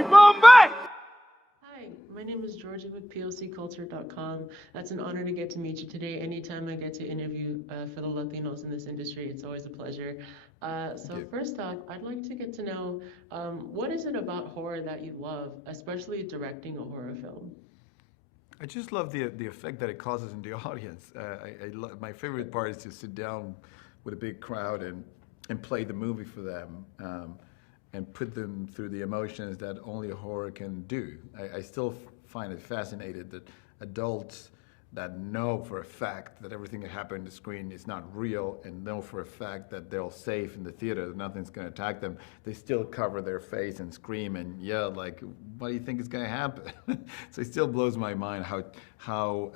Hi, my name is Georgie with POCculture.com. That's an honor to get to meet you today. Anytime I get to interview fellow Latinos in this industry, it's always a pleasure. Thank So you. first off, I'd like to get to know what is it about horror that you love, especially directing a horror film? I just love the effect that it causes in the audience. My favorite part is to sit down with a big crowd and play the movie for them and put them through the emotions that only horror can do. I still find it fascinating that adults that know for a fact that everything that happened on the screen is not real and know for a fact that they're safe in the theater, that nothing's going to attack them, they still cover their face and scream and yell like, what do you think is going to happen? So it still blows my mind how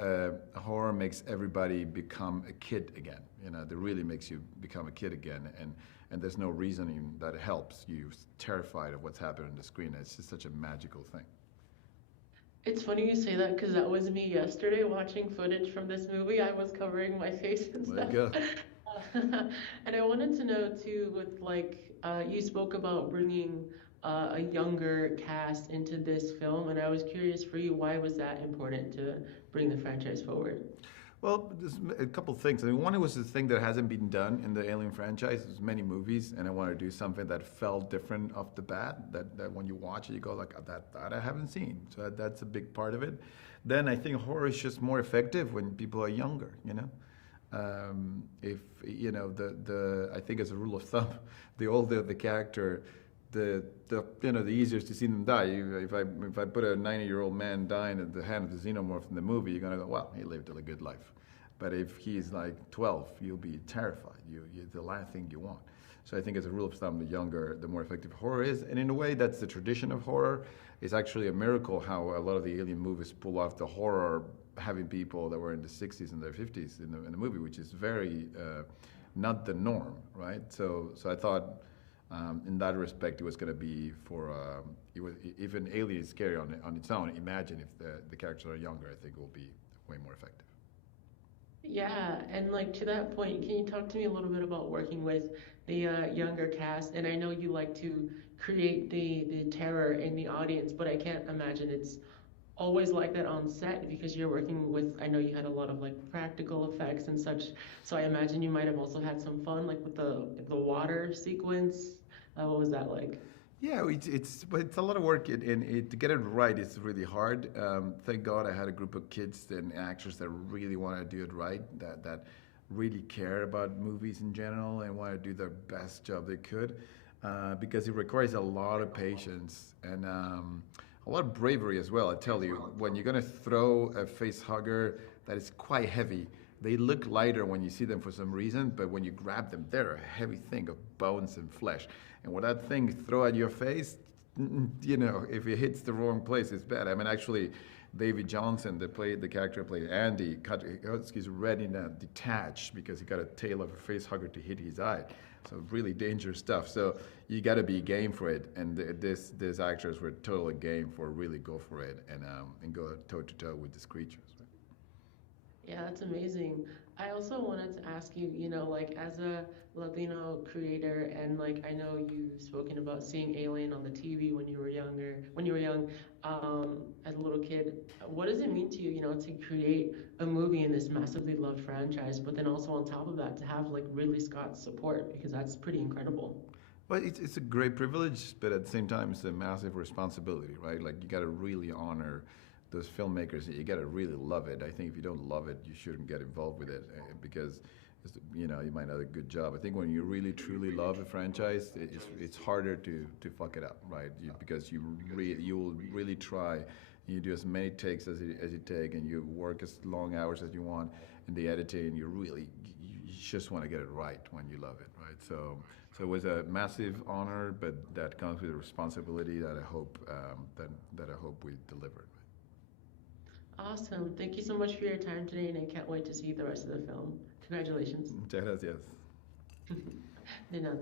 horror makes everybody become a kid again. You know, it really makes you become a kid again, and there's no reasoning that helps you terrified of what's happening on the screen. It's just such a magical thing. It's funny you say that because that was me yesterday watching footage from this movie. I was covering my face and There you stuff. go. And I wanted to know too, with you spoke about bringing a younger cast into this film, and I was curious for you, why was that important to bring the franchise forward? Well, there's a couple things. I mean, one, it was the thing that hasn't been done in the Alien franchise. There's many movies, and I wanted to do something that felt different off the bat. That when you watch it, you go like, that I haven't seen. So that's a big part of it. Then I think horror is just more effective when people are younger. You know, if you know the I think as a rule of thumb, the older the character, the easier to see them die. If I put a 90-year-old man dying at the hand of the xenomorph in the movie, you're gonna go, well, he lived a good life. But if he's like 12, you'll be terrified. The last thing you want. So I think as a rule of thumb, the younger, the more effective horror is. And in a way, that's the tradition of horror. It's actually a miracle how a lot of the alien movies pull off the horror, having people that were in the 60s and their 50s in the movie, which is very not the norm, right? So I thought in that respect, it was going to be for if an alien is scary on its own. Imagine if the characters are younger. I think it will be way more effective. Yeah, and like to that point, can you talk to me a little bit about working with the younger cast? And I know you like to create the terror in the audience, but I can't imagine it's always like that on set because you're working with, I know you had a lot of like practical effects and such, so I imagine you might have also had some fun like with the water sequence. What was that like? Yeah, it's a lot of work, and to get it right is really hard. Thank God I had a group of kids and actors that really want to do it right, that really care about movies in general and want to do their best job they could, because it requires a lot of patience and a lot of bravery as well. I tell you, when you're gonna throw a face hugger that is quite heavy, they look lighter when you see them for some reason, but when you grab them, they're a heavy thing of bones and flesh. And when that thing throw at your face, you know, if it hits the wrong place, it's bad. I mean, actually, David Jonsson, the character played Andy, got his retina detached because he got a tail of a face hugger to hit his eye. So really dangerous stuff. So you got to be game for it, and these actors were totally game for really go for it and go toe to toe with these creatures. Yeah, that's amazing. I also wanted to ask you, like as a Latino creator, and like I know you've spoken about seeing Alien on the TV when you were younger, when you were young, as a little kid. What does it mean to you, to create a movie in this massively loved franchise, but then also on top of that to have like Ridley Scott's support because that's pretty incredible. Well, it's a great privilege, but at the same time, it's a massive responsibility, right? Like you got to really honor those filmmakers. You got to really love it. I think if you don't love it, you shouldn't get involved with it because you might not do a good job. I think when you really truly love a franchise, it's harder to fuck it up, right? Because you will really try. You do as many takes as you take, and you work as long hours as you want in the editing. You just want to get it right when you love it, right? So it was a massive honor, but that comes with a responsibility that I hope that I hope we delivered. Awesome. Thank you so much for your time today, and I can't wait to see the rest of the film. Congratulations. Muchas gracias. De nada.